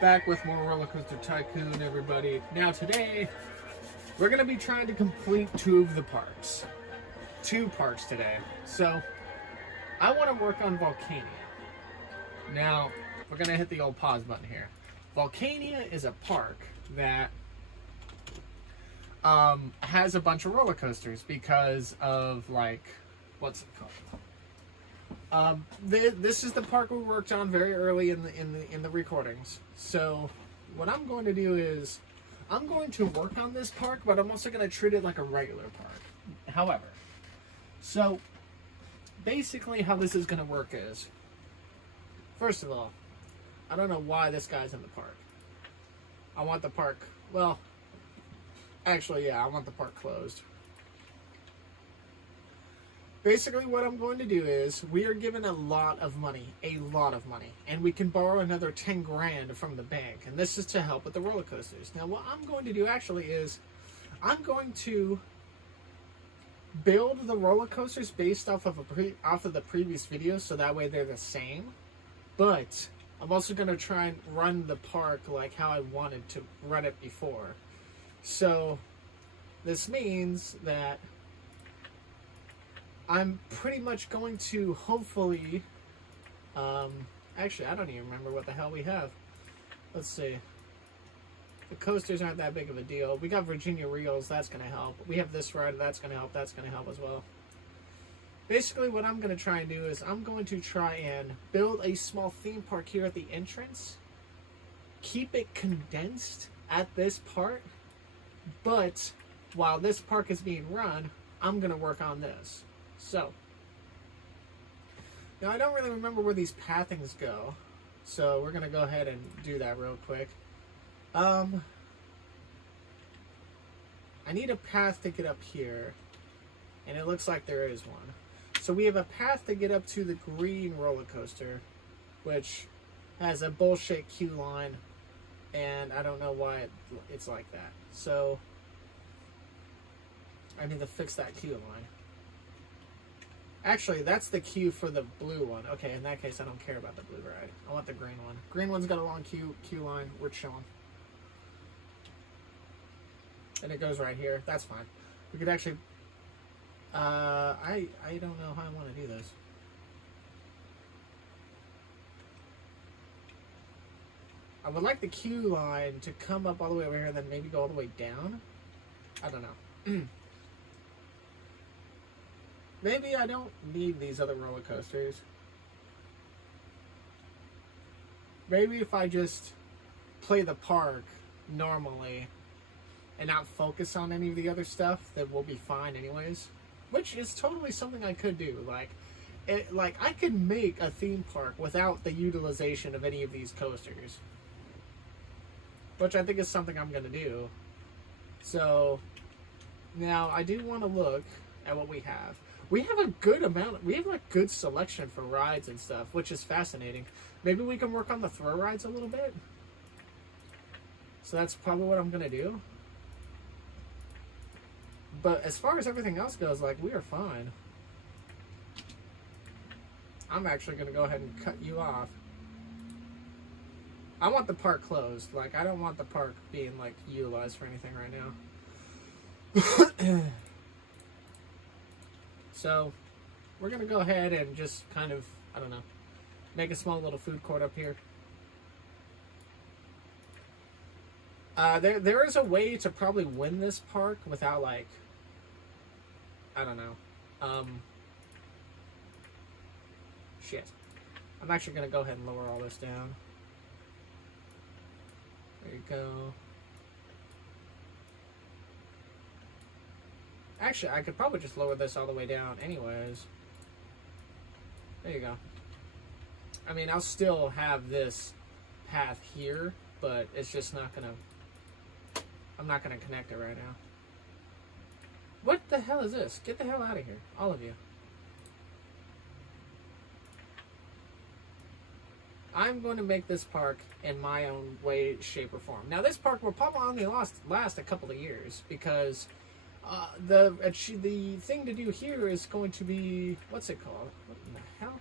Back with more Roller Coaster Tycoon, everybody. Now today, we're going to be trying to complete two of the parks. Two parks today. So, I want to work on Volcania. Now, we're going to hit the old pause button here. Volcania is a park that has a bunch of roller coasters because of, like, what's it called? This is the park we worked on very early in the recordings. So what I'm going to do is I'm going to work on this park, but I'm also going to treat it like a regular park. However, so basically how this is going to work is, first of all, I don't know why this guy's in the park. I want the park, well, actually, yeah, I want the park closed. Basically, what I'm going to do is, we are given a lot of money, and we can borrow another 10 grand from the bank, and this is to help with the roller coasters. Now, what I'm going to do actually is, I'm going to build the roller coasters based off of the previous videos, so that way they're the same. But I'm also going to try and run the park like how I wanted to run it before. So this means that I'm pretty much going to hopefully, actually, I don't even remember what the hell we have. Let's see. The coasters aren't that big of a deal. We got Virginia Reels, that's going to help. We have this ride, that's going to help. That's going to help as well. Basically, what I'm going to try and do is I'm going to try and build a small theme park here at the entrance. Keep it condensed at this part. But while this park is being run, I'm going to work on this. So, now I don't really remember where these pathings go, so we're going to go ahead and do that real quick. I need a path to get up here, and it looks like there is one. So we have a path to get up to the green roller coaster, which has a bullshit queue line, and I don't know why it's like that. So, I need to fix that queue line. Actually, that's the queue for the blue one. Okay, in that case, I don't care about the blue ride. I want the green one. Green one's got a long queue line. We're chilling. And it goes right here. That's fine. We could actually... I don't know how I want to do this. I would like the queue line to come up all the way over here and then maybe go all the way down. I don't know. Maybe I don't need these other roller coasters. Maybe if I just play the park normally and not focus on any of the other stuff, then we'll be fine anyways. Which is totally something I could do. Like I could make a theme park without the utilization of any of these coasters. Which I think is something I'm going to do. So, now I do want to look at what we have. We have a good amount, we have a good selection for rides and stuff, which is fascinating. Maybe we can work on the throw rides a little bit. So that's probably what I'm going to do. But as far as everything else goes, like, we are fine. I'm actually going to go ahead and cut you off. I want the park closed. Like, I don't want the park being, like, utilized for anything right now. So, we're going to go ahead and just kind of, I don't know, make a small little food court up here. There is a way to probably win this park without, like, I don't know. Shit. I'm actually going to go ahead and lower all this down. There you go. Actually, I could probably just lower this all the way down anyways. There you go. I mean, I'll still have this path here, but it's just not gonna... I'm not gonna connect it right now. What the hell is this? Get the hell out of here, all of you. I'm going to make this park in my own way, shape, or form. Now, this park will probably only last a couple of years because the thing to do here is going to be, what's it called? What in the hell?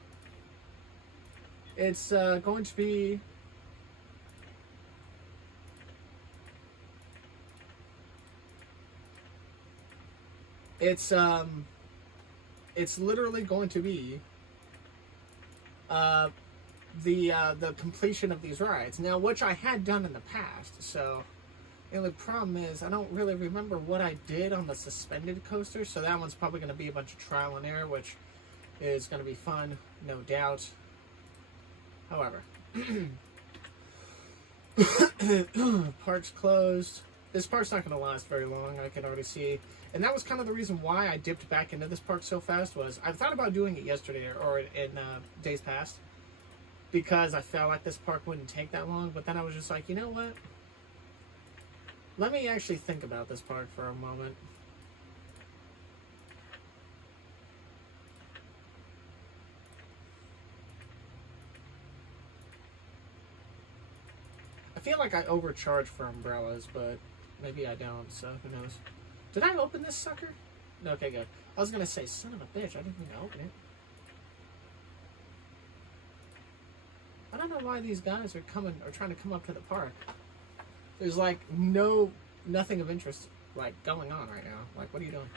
It's going to be It's literally going to be the completion of these rides. Now, which I had done in the past, so the only problem is I don't really remember what I did on the suspended coaster, so that one's probably going to be a bunch of trial and error, which is going to be fun, no doubt. However, park's closed. This park's not going to last very long, I can already see. And that was kind of the reason why I dipped back into this park so fast. Was I thought about doing it yesterday or in days past, because I felt like this park wouldn't take that long. But then I was just like, you know what? Let me actually think about this park for a moment. I feel like I overcharge for umbrellas, but maybe I don't, so who knows. Did I open this sucker? No, okay, good. I was gonna say, son of a bitch, I didn't mean to open it. I don't know why these guys are trying to come up to the park. There's like nothing of interest like going on right now. Like, what are you doing?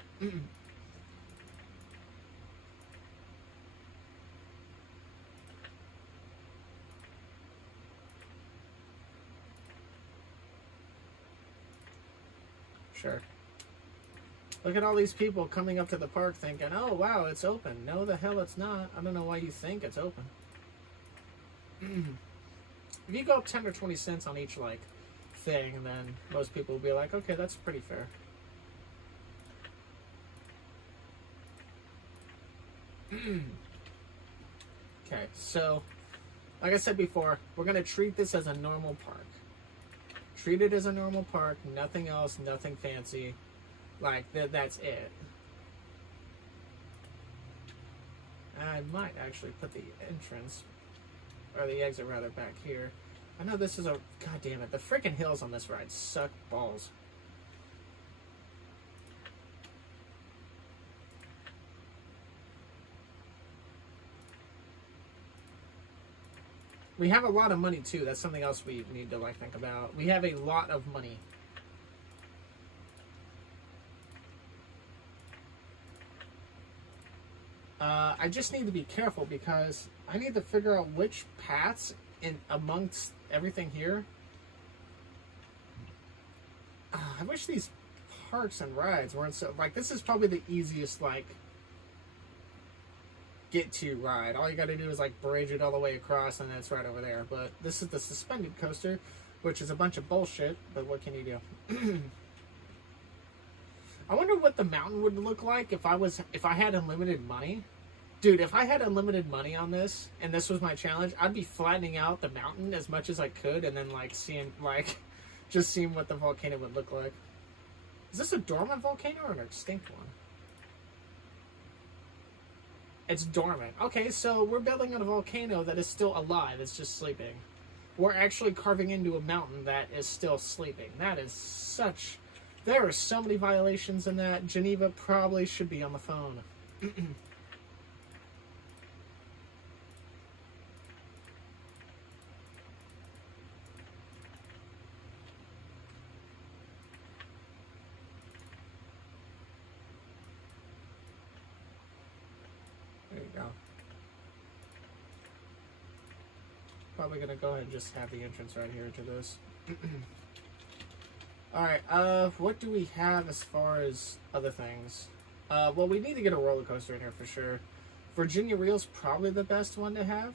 Sure. Look at all these people coming up to the park thinking, oh wow, it's open. No, the hell it's not. I don't know why you think it's open. If you go up 10 or 20 cents on each like thing, then most people will be like, okay, that's pretty fair. Okay, so like I said before, we're gonna treat this as a normal park. Treat it as a normal park, nothing else, nothing fancy. Like, that's it. I might actually put the entrance, or the exit rather, back here. I know this is a... God damn it, the freaking hills on this ride suck balls. We have a lot of money, too. That's something else we need to, like, think about. We have a lot of money. I just need to be careful because I need to figure out which paths in amongst everything here. I wish these parks and rides weren't so... Like, this is probably the easiest, like, get-to ride. All you gotta do is, like, bridge it all the way across and then it's right over there. But this is the suspended coaster, which is a bunch of bullshit, but what can you do? I wonder what the mountain would look like if I had unlimited money. Dude, if I had unlimited money on this, and this was my challenge, I'd be flattening out the mountain as much as I could, and then, like, just seeing what the volcano would look like. Is this a dormant volcano or an extinct one? It's dormant. Okay, so we're building on a volcano that is still alive. It's just sleeping. We're actually carving into a mountain that is still sleeping. That is such... There are so many violations in that. Geneva probably should be on the phone. There you go. Probably gonna go ahead and just have the entrance right here to this. Alright, what do we have as far as other things? Well, we need to get a roller coaster in here for sure. Virginia Reel's probably the best one to have.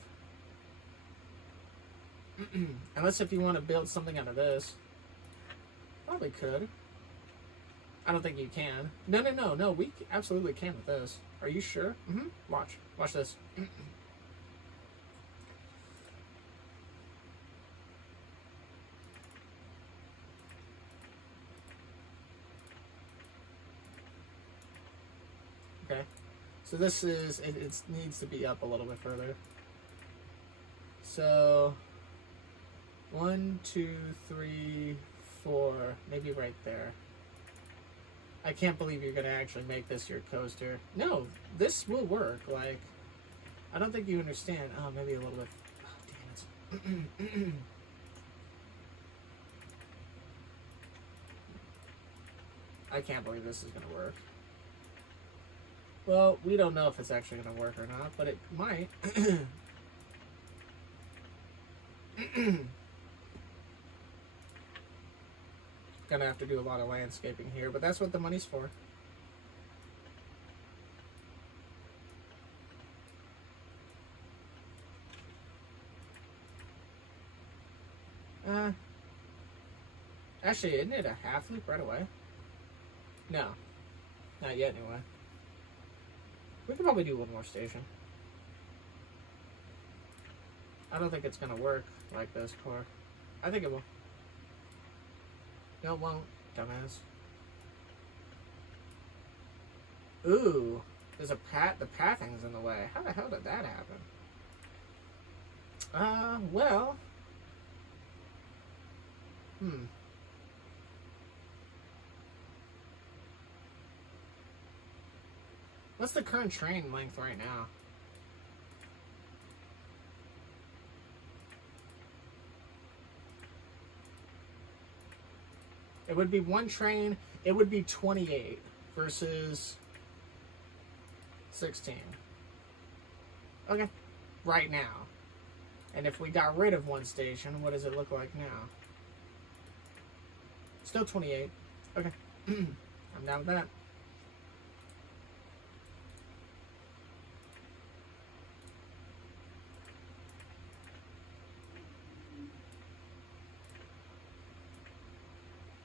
Unless if you want to build something out of this. Probably could. I don't think you can. No, we absolutely can with this. Are you sure? Watch this. Okay, so this is, it needs to be up a little bit further. So, 1, 2, 3, 4, maybe right there. I can't believe you're going to actually make this your coaster. No, this will work. Like, I don't think you understand. Oh, maybe a little bit. Oh, damn it. I can't believe this is going to work. Well, we don't know if it's actually going to work or not, but it might. Gonna have to do a lot of landscaping here, but that's what the money's for. Actually, isn't it a half loop right away? No, not yet anyway. We could probably do one more station. I don't think it's gonna work like this car. I think it will. No, it won't, dumbass. Ooh, there's a the pathing's in the way. How the hell did that happen? Well. What's the current train length right now? It would be one train. It would be 28 versus 16. Okay. Right now. And if we got rid of one station, what does it look like now? Still 28. Okay. I'm down with that.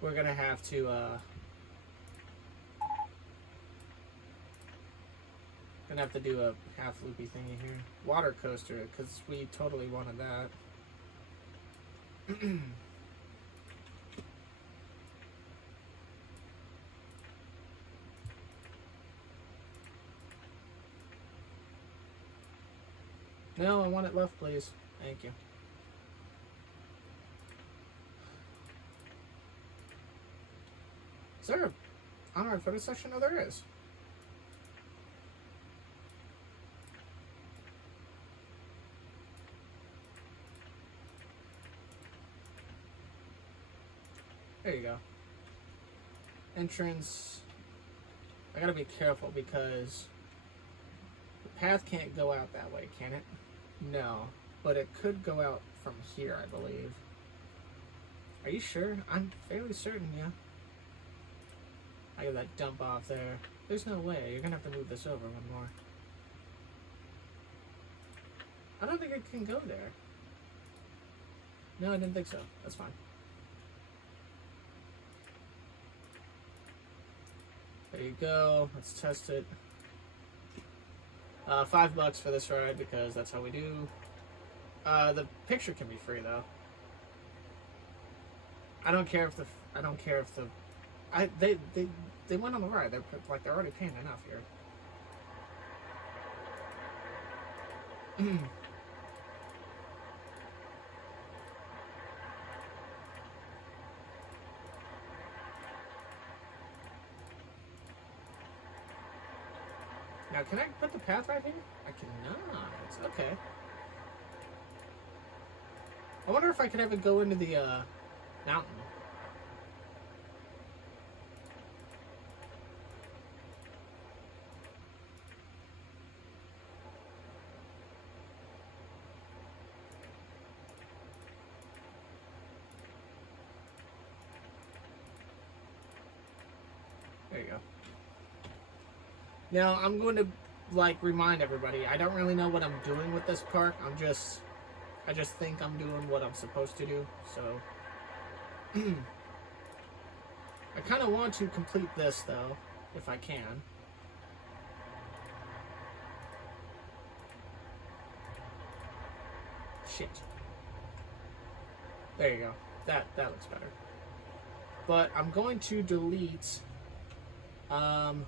We're gonna have to do a half loopy thingy here. Water coaster, because we totally wanted that. No, I want it left, please. Thank you. Is there an on-ride photo section? Oh, there is. There you go. Entrance. I gotta be careful because the path can't go out that way, can it? No, but it could go out from here, I believe. Are you sure? I'm fairly certain, yeah. I got that dump off there. There's no way. You're gonna have to move this over one more. I don't think it can go there. No, I didn't think so. That's fine. There you go. Let's test it. $5 for this ride because that's how we do. The picture can be free though. I don't care if the. They went on the ride. They're already paying enough here. Now, can I put the path right here? I cannot. Okay. I wonder if I could have it go into the mountain. There you go. Now, I'm going to, remind everybody, I don't really know what I'm doing with this park. I just think I'm doing what I'm supposed to do, so. I kind of want to complete this, though, if I can. Shit. There you go. That looks better. But I'm going to delete, man,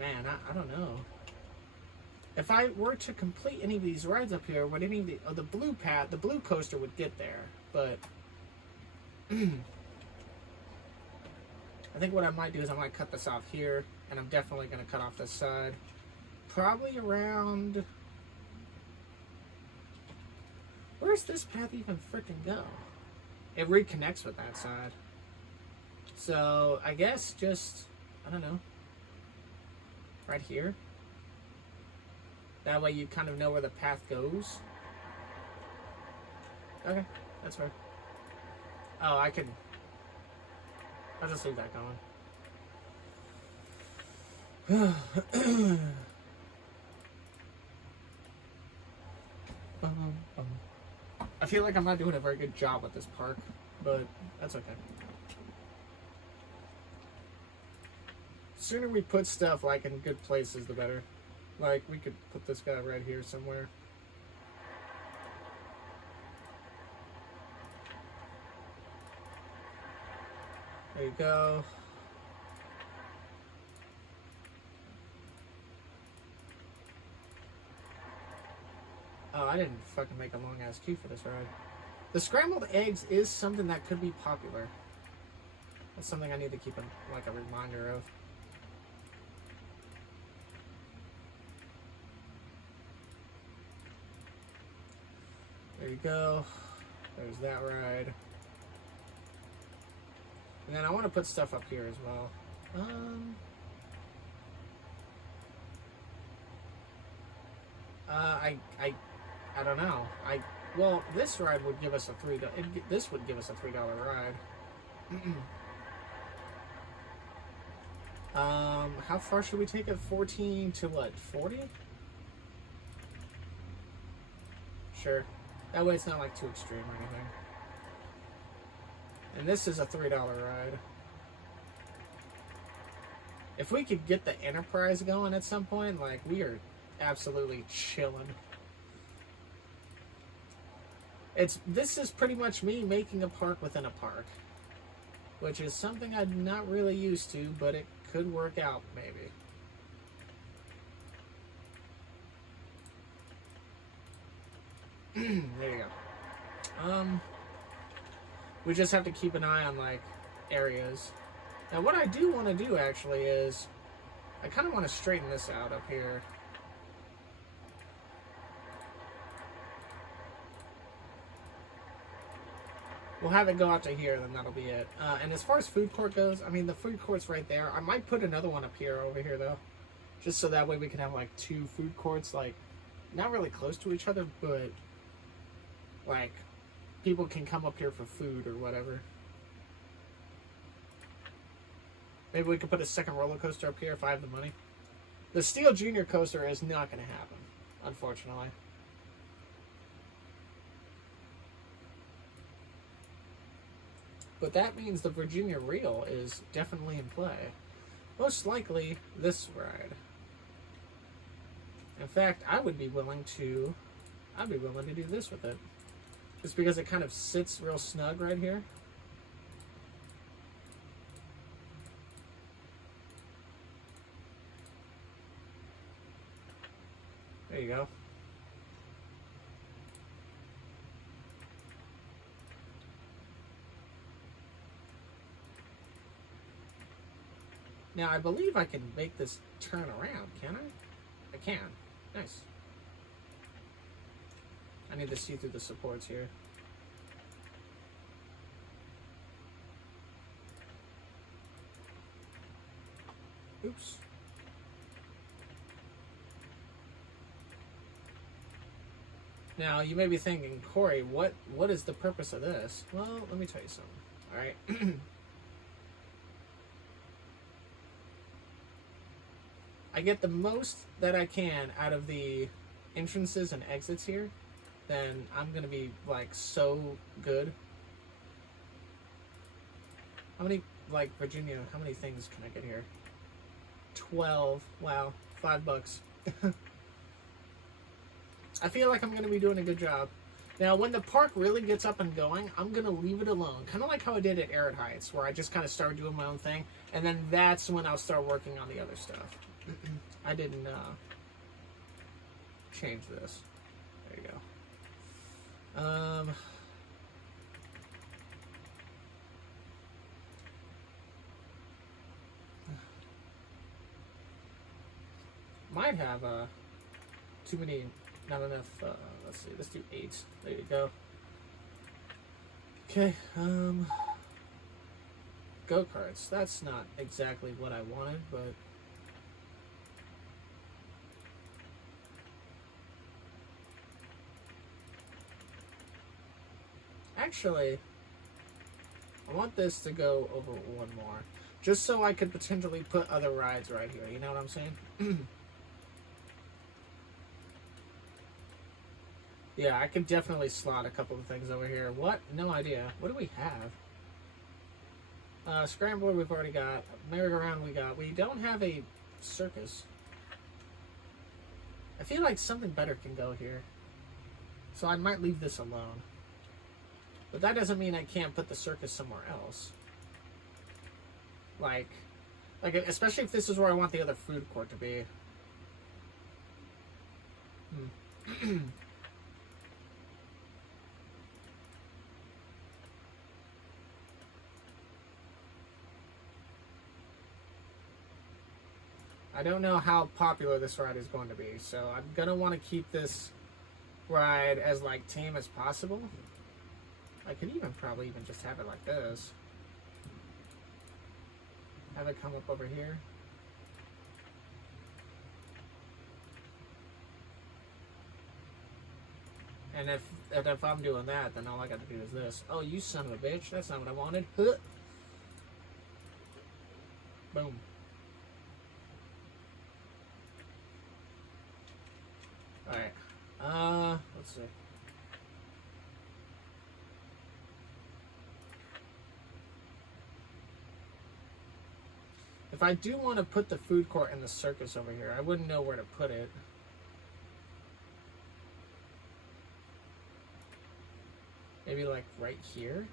I don't know. If I were to complete any of these rides up here, would any of the blue coaster would get there, but I think what I might do is I might cut this off here, and I'm definitely going to cut off this side. Probably around... Where's this path even freaking go? It reconnects with that side. So, I guess just, I don't know, right here. That way you kind of know where the path goes. Okay, that's fair. Oh, I can... I'll just leave that going. I feel like I'm not doing a very good job with this park, but that's okay. The sooner we put stuff like in good places, the better. Like, we could put this guy right here somewhere. There you go. Oh, I didn't fucking make a long-ass queue for this ride. The scrambled eggs is something that could be popular. That's something I need to keep like a reminder of. There you go. There's that ride. And then I want to put stuff up here as well. I don't know. Well, this ride would give us a $3. This would give us a $3 ride. How far should we take it? 14 to what? 40? Sure. That way it's not like too extreme or anything. And this is a $3 ride. If we could get the Enterprise going at some point, like, we are absolutely chilling. This is pretty much me making a park within a park, which is something I'm not really used to, but it could work out maybe. There you go. We just have to keep an eye on like areas. Now what I do want to do actually is I kind of want to straighten this out up here. We'll have it go out to here, then that'll be it. And as far as food court goes, I mean, the food court's right there. I might put another one up here over here, though. Just so that way we can have, like, 2 food courts, like, not really close to each other, but, like, people can come up here for food or whatever. Maybe we could put a second roller coaster up here if I have the money. The Steel Junior coaster is not going to happen, unfortunately. But that means the Virginia Reel is definitely in play. Most likely this ride. In fact, I would be willing to do this with it. Just because it kind of sits real snug right here. There you go. Now, I believe I can make this turn around, can I? I can. Nice. I need to see through the supports here. Oops. Now, you may be thinking, Corey, what is the purpose of this? Well, let me tell you something. All right. I get the most that I can out of the entrances and exits here, then I'm going to be, like, so good. How many, like, Virginia, how many things can I get here? 12. Wow. $5. I feel like I'm going to be doing a good job. Now, when the park really gets up and going, I'm going to leave it alone. Kind of like how I did at Arid Heights, where I just kind of started doing my own thing, and then that's when I'll start working on the other stuff. I didn't change this. There you go. Might have too many, not enough. Let's see. Let's do 8. There you go. Okay. Go-karts. That's not exactly what I wanted, but Actually, I want this to go over one more. Just so I could potentially put other rides right here. You know what I'm saying? Yeah, I could definitely slot a couple of things over here. What? No idea. What do we have? Scrambler we've already got. Merry-go-round we got. We don't have a circus. I feel like something better can go here. So I might leave this alone. But that doesn't mean I can't put the circus somewhere else. Like, especially if this is where I want the other food court to be. I don't know how popular this ride is going to be, so I'm going to want to keep this ride as, like, tame as possible. I could probably even just have it like this. Have it come up over here. And if I'm doing that, then all I got to do is this. Oh, you son of a bitch. That's not what I wanted. Huh. Boom. Alright. Let's see. If I do want to put the food court and the circus over here, I wouldn't know where to put it. Maybe like right here?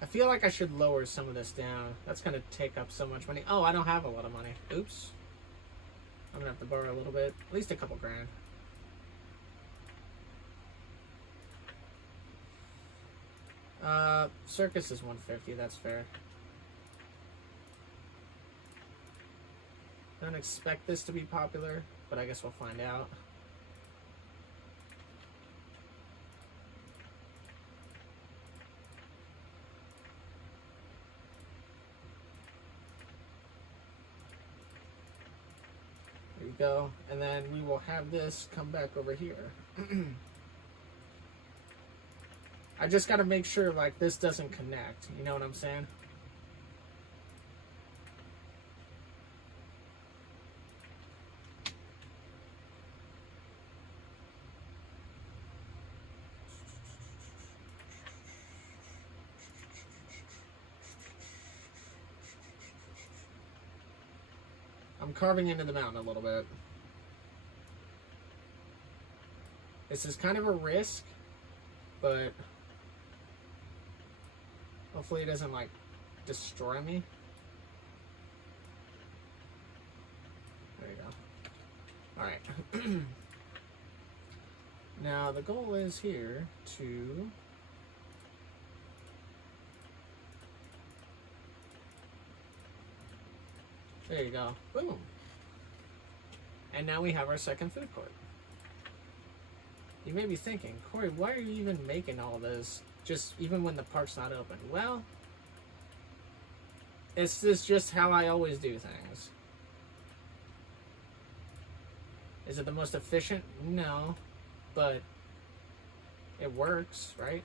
I feel like I should lower some of this down. That's going to take up so much money. Oh, I don't have a lot of money. Oops. I'm going to have to borrow a little bit. At least a couple grand. Circus is 150. That's fair. Don't expect this to be popular, but I guess we'll find out. There you go. And then we will have this come back over here. I just got to make sure, like, this doesn't connect. You know what I'm saying? I'm carving into the mountain a little bit. This is kind of a risk, but hopefully it doesn't, like, destroy me. There you go. Alright. Now, the goal is here to... There you go. Boom. And now we have our second food court. You may be thinking, Corey, why are you even making all this, just even when the park's not open? Well, it's just how I always do things. Is it the most efficient? No. But it works, right?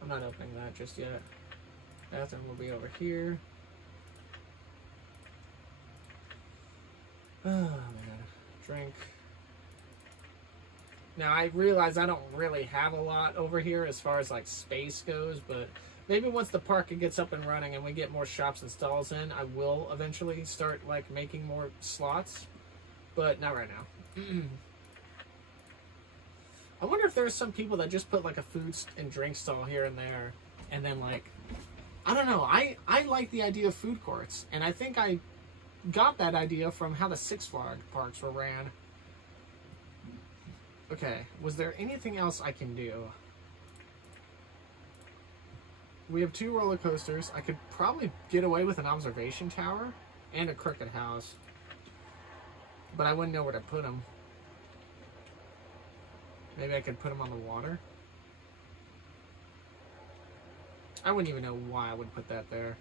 I'm not opening that just yet. Bathroom will be over here. Oh, man. Drink. Now, I realize I don't really have a lot over here as far as, like, space goes, but maybe once the park gets up and running and we get more shops and stalls in, I will eventually start, like, making more slots, but not right now. I wonder if there's some people that just put, like, a food and drink stall here and there, and then, like, I don't know. I like the idea of food courts, and I think I got that idea from how the Six Flags parks were ran. Okay, was there anything else I can do? We have 2 roller coasters. I could probably get away with an observation tower and a crooked house, but I wouldn't know where to put them. Maybe I could put them on the water. I wouldn't even know why I would put that there.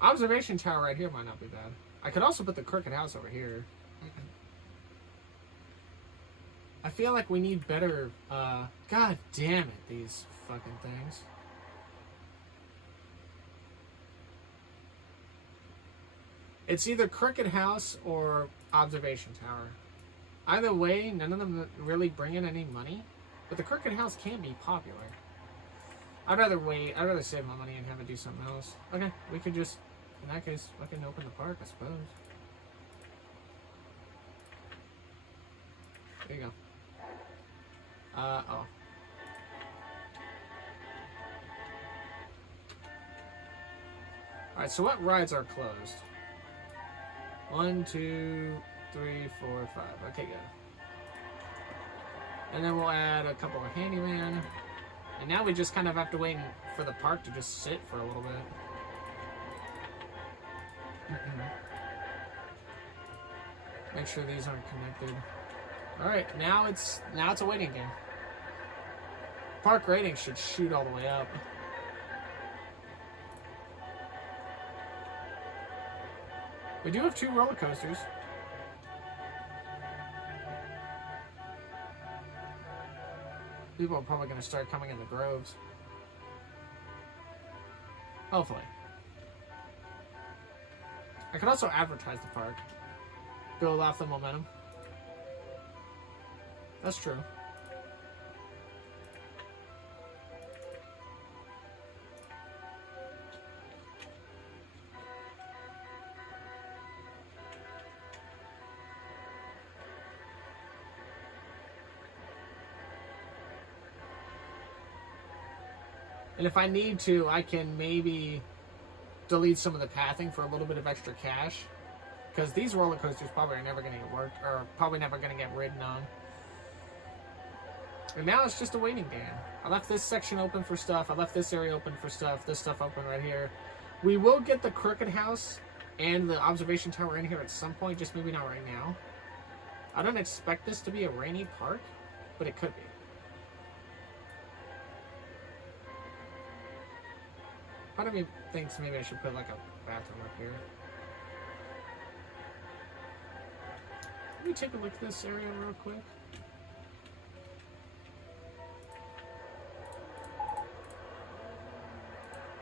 Observation tower right here might not be bad. I could also put the crooked house over here. I feel like we need better, God damn it, these fucking things. It's either crooked house or observation tower. Either way, none of them really bring in any money, but the crooked house can be popular. I'd rather wait. I'd rather save my money and have it do something else. Okay, we could just, in that case, fucking open the park, I suppose. There you go. Oh. Alright, so what rides are closed? 1, 2, 3, 4, 5. Okay, good. And then we'll add a couple of handyman. And now we just kind of have to wait for the park to just sit for a little bit. Make sure these aren't connected. Alright, now it's a waiting game. Park rating should shoot all the way up. We do have 2 roller coasters. People are probably going to start coming in the groves. Hopefully. I could also advertise the park. Build off the momentum. That's true. And if I need to, I can maybe delete some of the pathing for a little bit of extra cash. Because these roller coasters probably are never going to get worked, or probably never going to get ridden on. And now it's just a waiting game. I left this section open for stuff. I left this area open for stuff. This stuff open right here. We will get the crooked house and the observation tower in here at some point, just maybe not right now. I don't expect this to be a rainy park, but it could be. Part of me thinks maybe I should put like a bathroom up here. Let me take a look at this area real quick.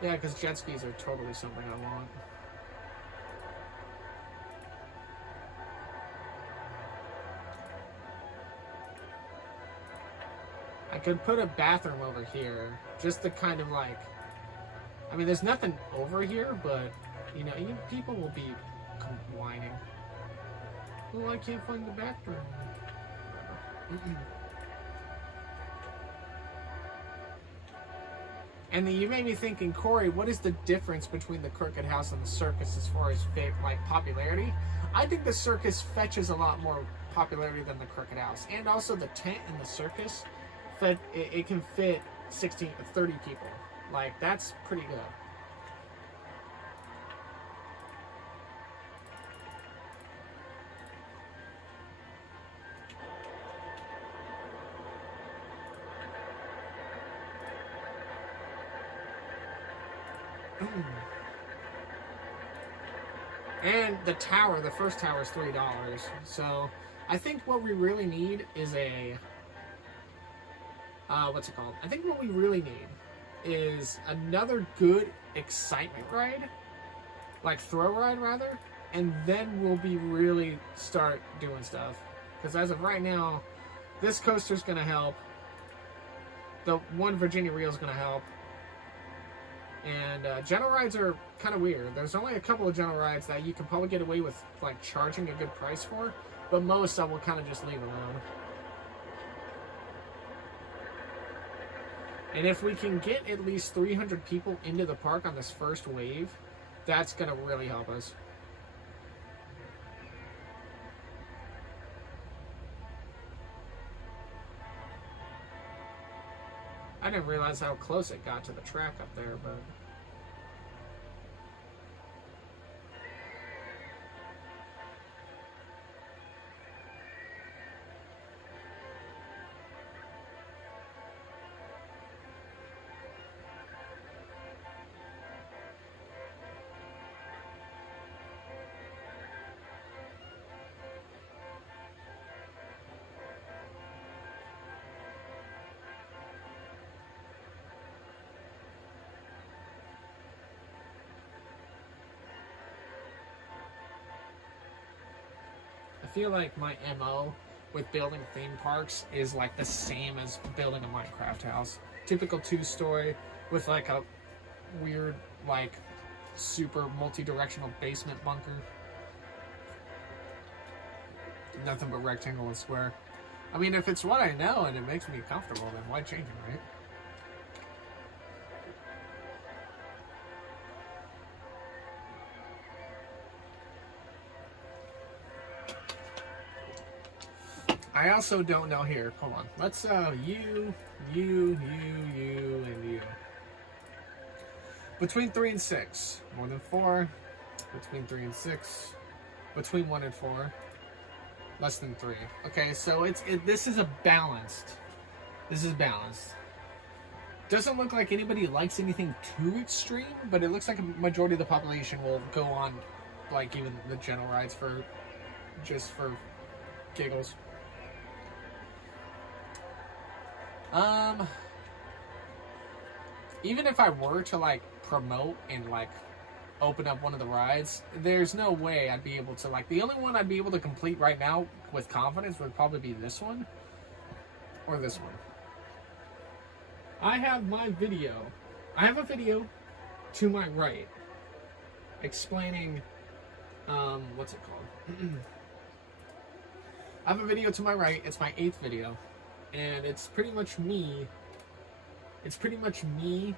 Yeah, because jet skis are totally something I want. I could put a bathroom over here, just to kind of like, I mean, there's nothing over here, but, you know, people will be whining. Well, I can't find the bathroom. And you made me thinking, Corey, what is the difference between the crooked house and the circus as far as like popularity? I think the circus fetches a lot more popularity than the crooked house, and also the tent in the circus, it can fit 16 to 30 people. Like, that's pretty good. And the tower, the first tower is $3. So I think what we really need is a, what's it called? I think what we really need is another good excitement ride, like throw ride rather, and then we'll be really start doing stuff. Because as of right now, this coaster's going to help. The one Virginia Reel is going to help. And general rides are kind of weird. There's only a couple of general rides that you can probably get away with like charging a good price for, but most I will kind of just leave alone. And if we can get at least 300 people into the park on this first wave, that's going to really help us. I didn't realize how close it got to the track up there, but... feel like my MO with building theme parks is like the same as building a Minecraft house. Typical 2-story with like a weird, like, super multi-directional basement bunker. Nothing but rectangle and square. I mean, if it's what I know and it makes me comfortable, then why change it, right? I also don't know here. Hold on. Let's you, and you. Between 3 and 6. More than 4. Between 3 and 6. Between 1 and 4. Less than 3. Okay, so this is a balanced. This is balanced. Doesn't look like anybody likes anything too extreme, but it looks like a majority of the population will go on, like, even the gentle rides for giggles. Even if I were to, like, promote and, like, open up one of the rides, there's no way I'd be able to, like, the only one I'd be able to complete right now with confidence would probably be this one or this one. I have a video to my right explaining, what's it called? I have a video to my right. It's my 8th video, and it's pretty much me. It's pretty much me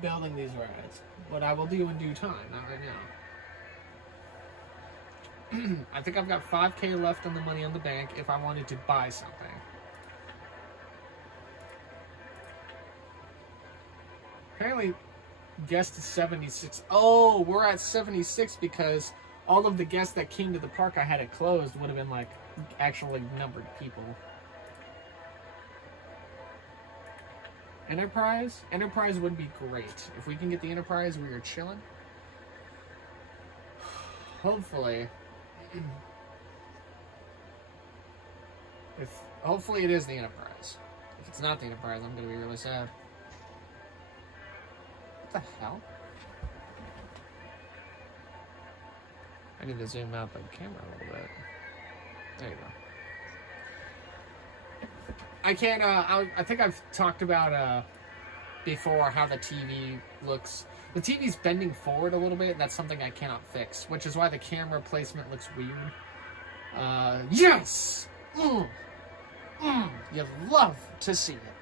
building these rides. What I will do in due time, not right now. I think I've got $5K left on the money on the bank if I wanted to buy something. Apparently, guest is 76. Oh, we're at 76 because all of the guests that came to the park I had it closed would have been, like, actually numbered people. Enterprise? Enterprise would be great. If we can get the Enterprise, we are chilling. Hopefully. Hopefully it is the Enterprise. If it's not the Enterprise, I'm going to be really sad. What the hell? I need to zoom out the camera a little bit. There you go. I can't, I think I've talked about, before how the TV looks. The TV's bending forward a little bit, and that's something I cannot fix, which is why the camera placement looks weird. Yes! You love to see it.